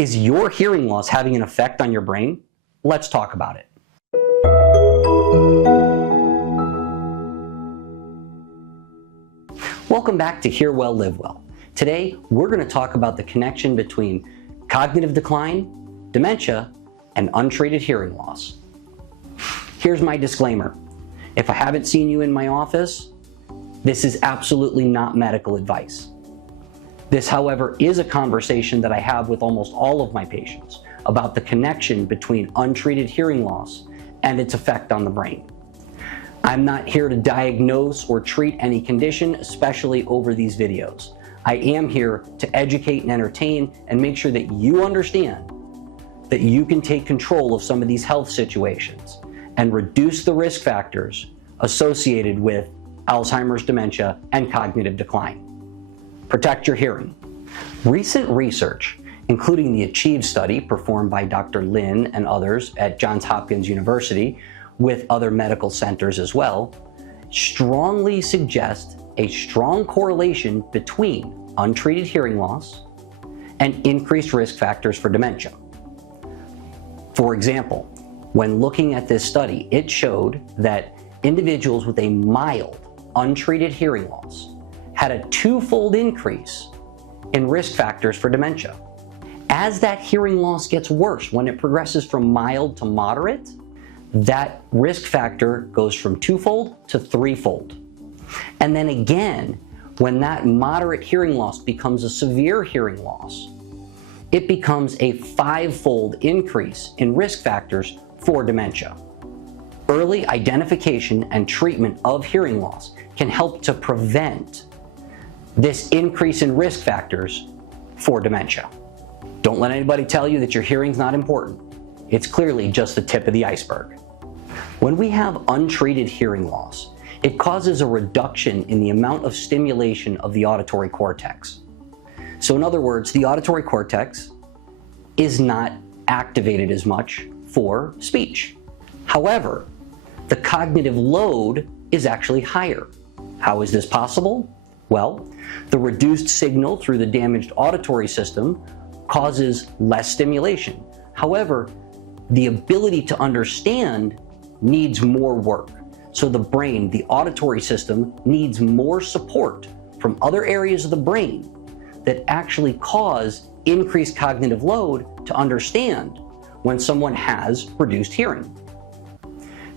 Is your hearing loss having an effect on your brain? Let's talk about it. Welcome back to Hear Well, Live Well. Today, we're going to talk about the connection between cognitive decline, dementia, and untreated hearing loss. Here's my disclaimer. If I haven't seen you in my office, this is absolutely not medical advice. This, however, is a conversation that I have with almost all of my patients about the connection between untreated hearing loss and its effect on the brain. I'm not here to diagnose or treat any condition, especially over these videos. I am here to educate and entertain and make sure that you understand that you can take control of some of these health situations and reduce the risk factors associated with Alzheimer's, dementia, and cognitive decline. Protect your hearing. Recent research, including the ACHIEVE study performed by Dr. Lin and others at Johns Hopkins University with other medical centers as well, strongly suggest a strong correlation between untreated hearing loss and increased risk factors for dementia. For example, when looking at this study, it showed that individuals with a mild untreated hearing loss had a twofold increase in risk factors for dementia. As that hearing loss gets worse, when it progresses from mild to moderate, that risk factor goes from twofold to threefold. And then again, when that moderate hearing loss becomes a severe hearing loss, it becomes a fivefold increase in risk factors for dementia. Early identification and treatment of hearing loss can help to prevent this increase in risk factors for dementia. Don't let anybody tell you that your hearing's not important. It's clearly just the tip of the iceberg. When we have untreated hearing loss, it causes a reduction in the amount of stimulation of the auditory cortex. So in other words, the auditory cortex is not activated as much for speech. However, the cognitive load is actually higher. How is this possible? Well, the reduced signal through the damaged auditory system causes less stimulation. However, the ability to understand needs more work. So the brain, the auditory system, needs more support from other areas of the brain that actually cause increased cognitive load to understand when someone has reduced hearing.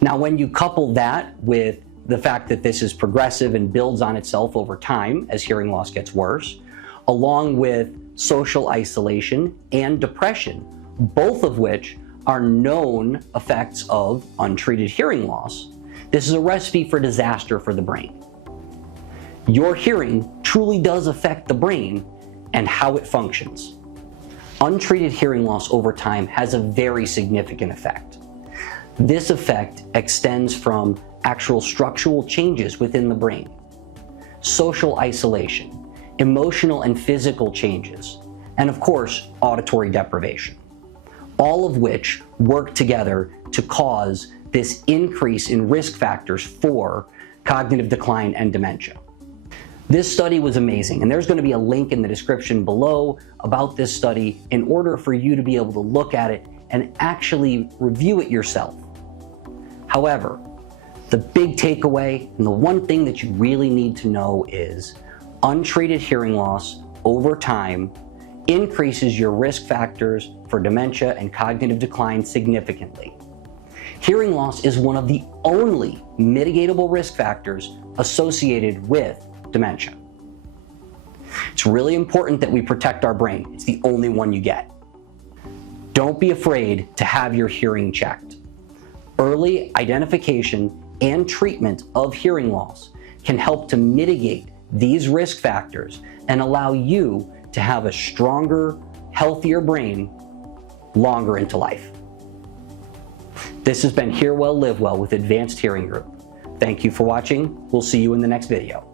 Now, when you couple that with the fact that this is progressive and builds on itself over time as hearing loss gets worse, along with social isolation and depression, both of which are known effects of untreated hearing loss, this is a recipe for disaster for the brain. Your hearing truly does affect the brain and how it functions. Untreated hearing loss over time has a very significant effect. This effect extends from actual structural changes within the brain, social isolation, emotional and physical changes, and of course, auditory deprivation, all of which work together to cause this increase in risk factors for cognitive decline and dementia. This study was amazing, and there's going to be a link in the description below about this study in order for you to be able to look at it and actually review it yourself. However, the big takeaway and the one thing that you really need to know is untreated hearing loss over time increases your risk factors for dementia and cognitive decline significantly. Hearing loss is one of the only mitigatable risk factors associated with dementia. It's really important that we protect our brain. It's the only one you get. Don't be afraid to have your hearing checked. Early identification and treatment of hearing loss can help to mitigate these risk factors and allow you to have a stronger, healthier brain longer into life. This has been Hear Well, Live Well with Advanced Hearing Group. Thank you for watching. We'll see you in the next video.